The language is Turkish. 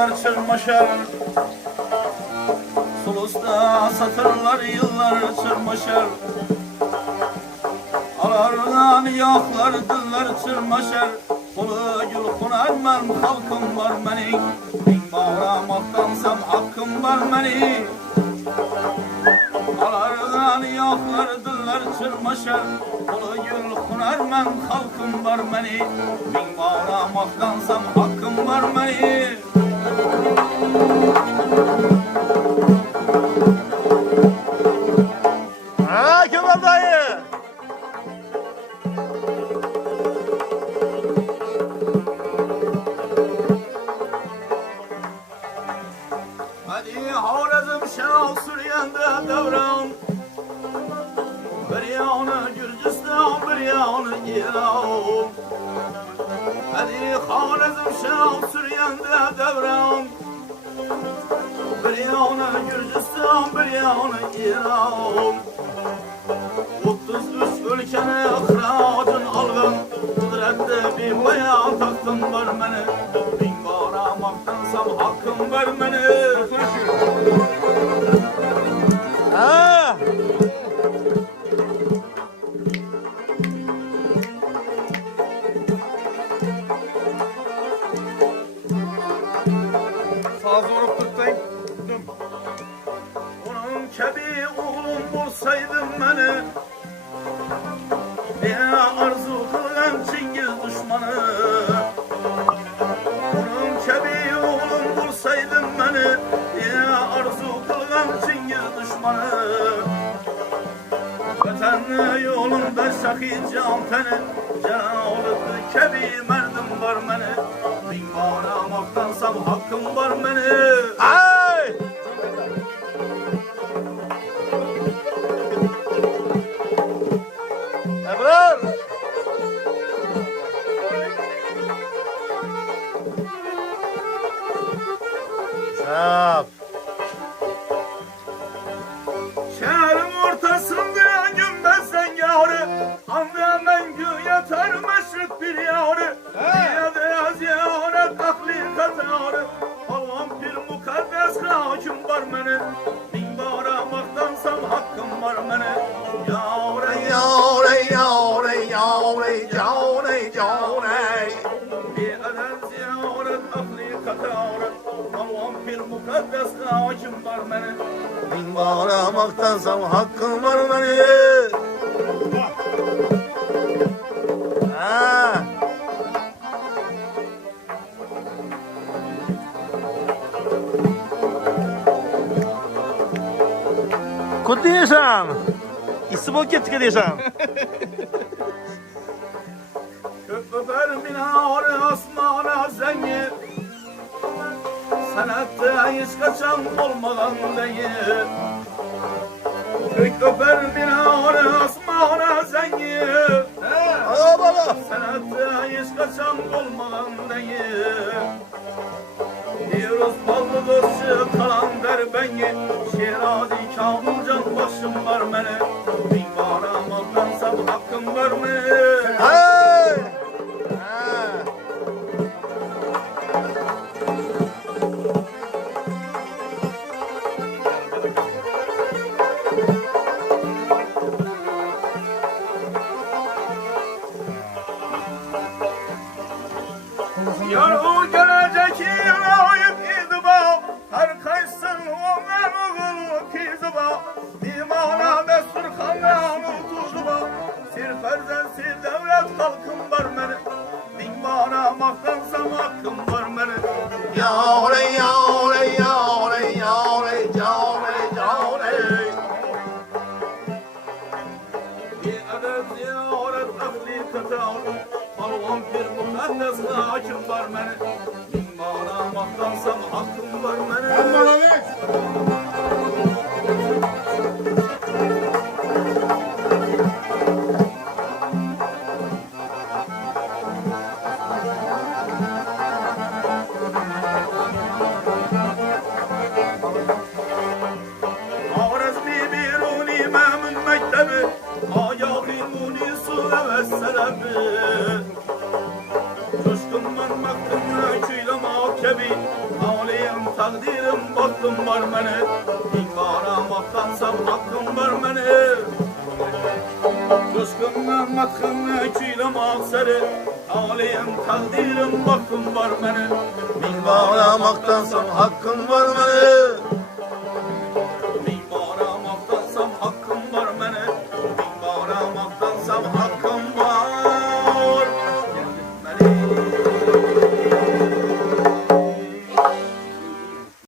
yıllar çırmaşar. Sulusta satırlar yıllar çırmaşar. Alardan yaklar diller çırmaşar. Kulu gül kunarman halkım var benim. Bin bağlamaktansam hakkım var benim. Alardan yaklar diller çırmaşar. Kulu gül kunarman halkım var benim. Bin bağlamaktansam hakkım var benim. Ha Kemal dayı. Hadi Horazm Şah Suriye'nde devran. Bir yanı Gürcistan, bir yanı İran. Hadi Horazm Şah Suriye'de devran. Bir yanı Gürcistan, bir yanı İran. 33 ülkeni ihracın algın. Kudrette bir bayağı taktın var beni. Bin bağlamaktansam hakkım var beni. Ha. Sağ zorup tutayım. Onun kebi oğlum bulsaydın beni. Ne arzu kılgan Çingiz düşmanı. Onun kebi oğlum bulsaydın beni. Ne arzu kılgan Çingiz düşmanı. Vatan yolunda şahit can teni. Cenab-ı kebi merdim var beni. Bin bağlamaktansam hakkım var beni. Ay. Ebrar. Sağ. Şehrin ortasında gümbezden yavru. Anda mengü yatar meşrik bir yavru. Dünyada az yavru takli katarı. Allah'ım bir mukaddes hakim var beni. Bin bağlamaktansam hakkım var beni. Yavru Yavre yavre yavre yavre yavre. bir adet yavru takli katarı. Allah'ım bir mukaddes hakim var beni. Bin bağlamaktansam hakkım var benim. Ha. Kutluyorsan. İsim o kettik ediyorsan. Köpür binarı asmana zengin. Sanatta hiç kaçan olmadan değil. Köpür binarı asmana zengin. Aa bana. Sanatta hiç kaçan olmadan değil. Yunus ballı dostçu kalan der beni. Şirazi Kamilcan başım var beni. Bin bağlamaktansam hakkım var mı? Hey. Ha. Yar o gelecek yılayıp idiba. Her kaysın ondan oğul kiziba. İmana mesur kanlı tuzuba. Sir ferzen sir devlet halkım var beni. Bin bana maktansam hakkım var beni. Yavre yavre yavre yavre yavre yavre. Bir adet ziyaret ahli katar. Allah'ım bir mukaddes hakim var beni. Bin bana maktansam hakkım var beni. Coşkun var makkınla küyle mahkebi. takdirim baktım var meni. Bin bana maqtansam hakkım var meni. Coşkundan matkınla küylüm aksarı. Aleyim takdirim baktım var meni. Bin bağlamaktansam hakkın var mı?